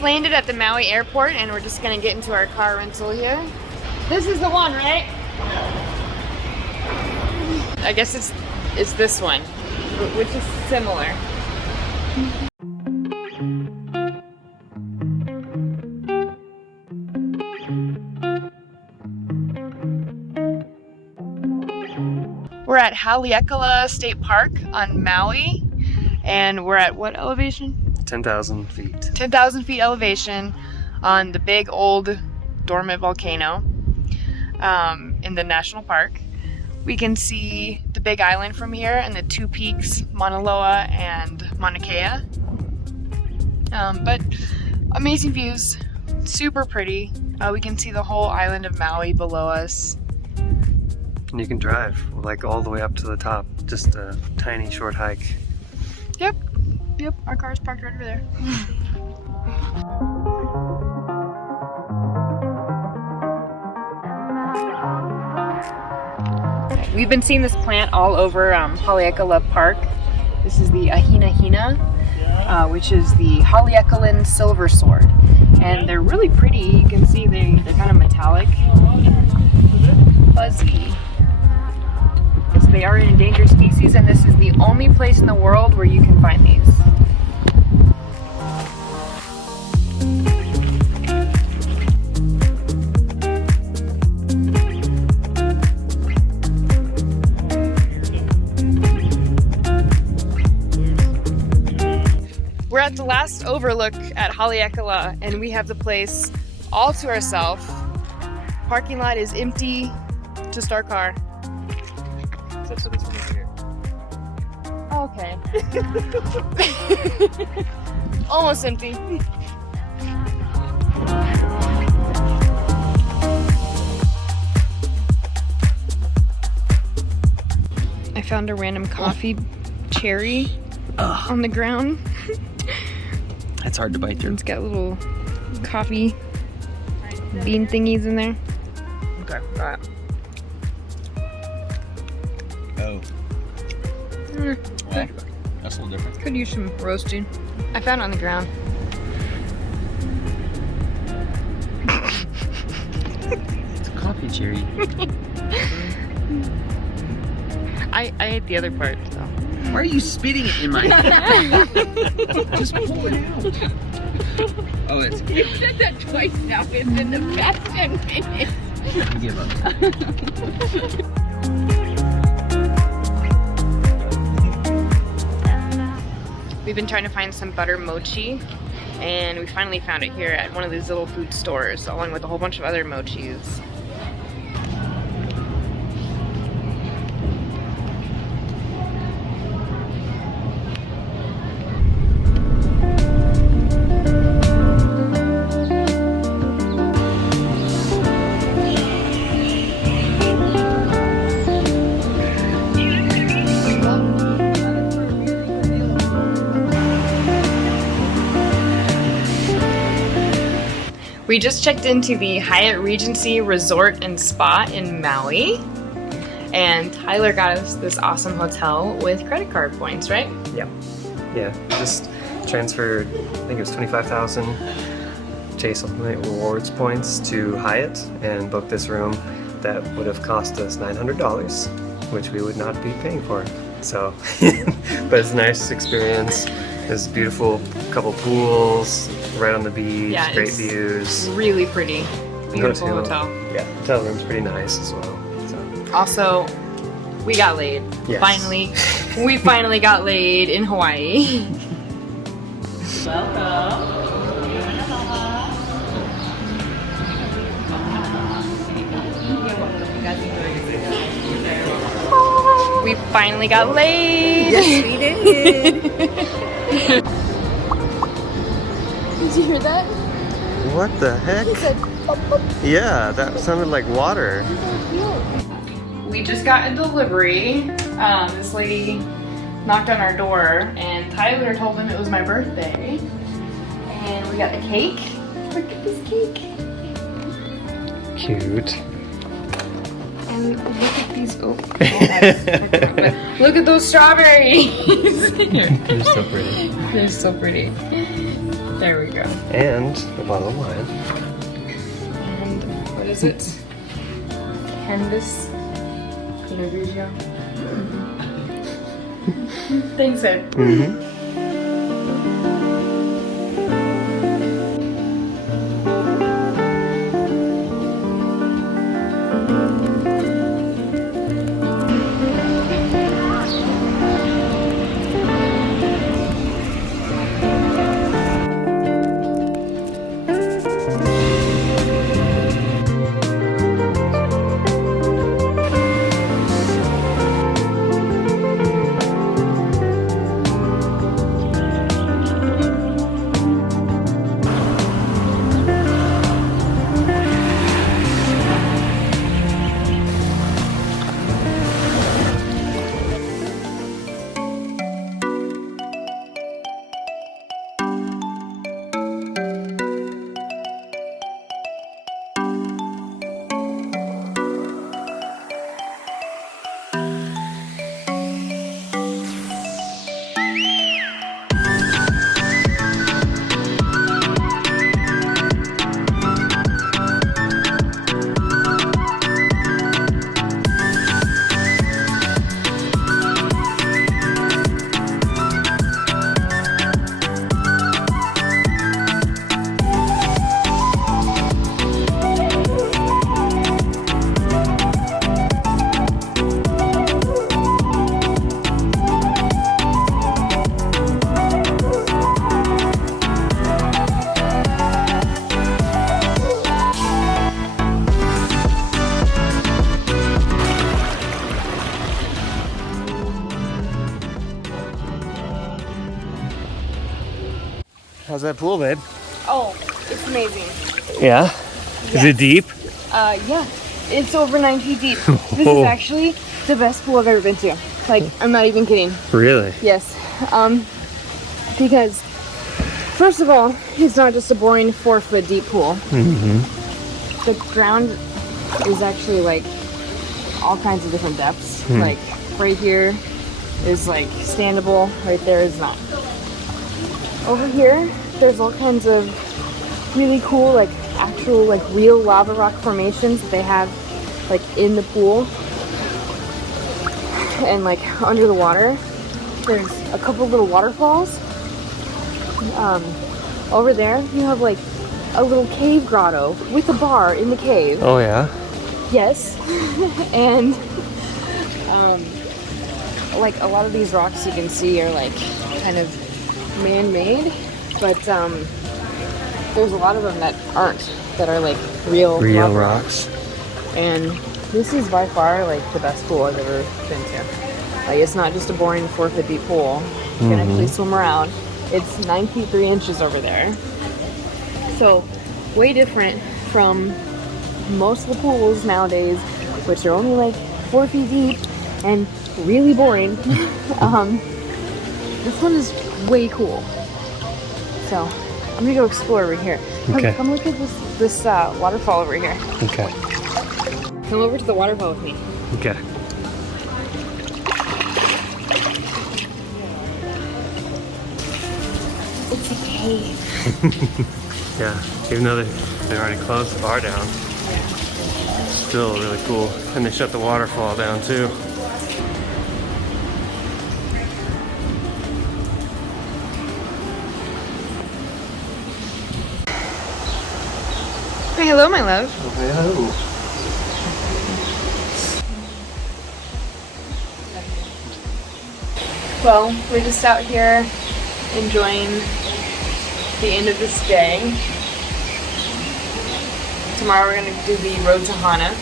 just landed at the Maui airport and we're just gonna get into our car rental here. This is the one, right? I guess it's this one, which is similar. We're at Haleakala State Park on Maui, and we're at what elevation? 10,000 feet. 10,000 feet elevation on the big old dormant volcano in the national park. We can see the big island from here and the two peaks, Mauna Loa and Mauna Kea. But amazing views, super pretty. We can see the whole island of Maui below us. And you can drive like all the way up to the top, just a tiny short hike. Yep, our car's parked right over there. We've been seeing this plant all over Haleakala Park. This is the Ahina, which is the Haleakalan silver sword. And they're really pretty. You can see they're kind of metallic and fuzzy. They are an endangered species, and this is the only place in the world where you can find these. We're at the last overlook at Haleakala, and we have the place all to ourselves. Parking lot is empty, just our car. Except for this one over here. Okay. Almost empty. I found a random coffee cherry on the ground. It's hard to bite through. It's got little coffee bean thingies in there. Okay, alright. Oh. Okay. That's a little different. Could use some roasting. I found it on the ground. It's a coffee cherry. I ate the other part, so. Why are you spitting it in my face? Just pull it out. Oh, it's. You said that twice now. It's in the past 10 minutes. I give up. We've been trying to find some butter mochi, and we finally found it here at one of these little food stores, along with a whole bunch of other mochis. We just checked into the Hyatt Regency Resort and Spa in Maui, and Tyler got us this awesome hotel with credit card points, right? Yeah, just transferred, I think it was 25,000 Chase Ultimate Rewards points to Hyatt and booked this room that would have cost us $900, which we would not be paying for. So, but it's a nice experience. There's a beautiful couple pools right on the beach, Yeah, great it's views. Really pretty. Beautiful hotel. Yeah, the hotel room's pretty nice as well. So. Also, we got laid. Yes. Finally. We finally got laid in Hawaii. We finally got laid. Yes, we did. Did you hear that? What the heck? He said, "Pop, pop." Yeah, that sounded like water. We just got a delivery. This lady knocked on our door, and Tyler told them it was my birthday. And we got the cake. Look at this cake. Cute. And look at these. Look at those strawberries. They're so pretty. They're so pretty. There we go. And a bottle of wine. And what is it? Canvas Pinot Grigio. Thanks, Ed. Mm-hmm. How's that pool, babe? Oh, it's amazing. Yeah? Is it deep? Yeah. It's over 9 feet deep. This is actually the best pool I've ever been to. Like, I'm not even kidding. Really? Yes. Because, first of all, it's not just a boring 4-foot deep pool. Mm-hmm. The ground is actually like all kinds of different depths. Like right here is like standable, right there is not. Over here, there's all kinds of really cool, like actual, like real lava rock formations that they have like in the pool and like under the water. There's a couple little waterfalls. Over there, you have like a little cave grotto with a bar in the cave. Oh, yeah? Yes. And like a lot of these rocks you can see are like kind of man-made, but there's a lot of them that aren't, that are like real lava rocks. And this is by far like the best pool I've ever been to. Like, it's not just a boring 4-foot deep pool. You can actually swim around. It's 9 feet 3 inches over there. So way different from most of the pools nowadays, which are only like 4 feet deep and really boring. This one is way cool. So I'm gonna go explore over here. Okay. Come look at this waterfall over here. Okay. Come over to the waterfall with me. Okay. It's a cave. Yeah, even though they already closed the bar down, still really cool. And they shut the waterfall down too. Hi, hello, my love. Hello. Well, we're just out here enjoying the end of this day. Tomorrow we're gonna do the road to Hana.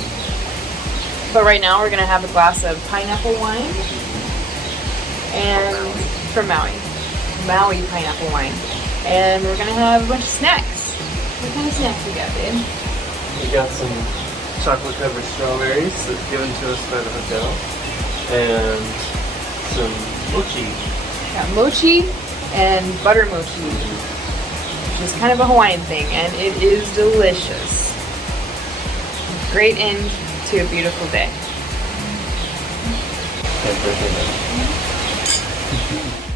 But right now we're gonna have a glass of pineapple wine and from Maui pineapple wine. And we're gonna have a bunch of snacks. What kind of snacks we got, babe? We got some chocolate covered strawberries that's given to us by the hotel. And some mochi. Got mochi and butter mochi, which is kind of a Hawaiian thing, and it is delicious. Great end to a beautiful day. Happy birthday, man.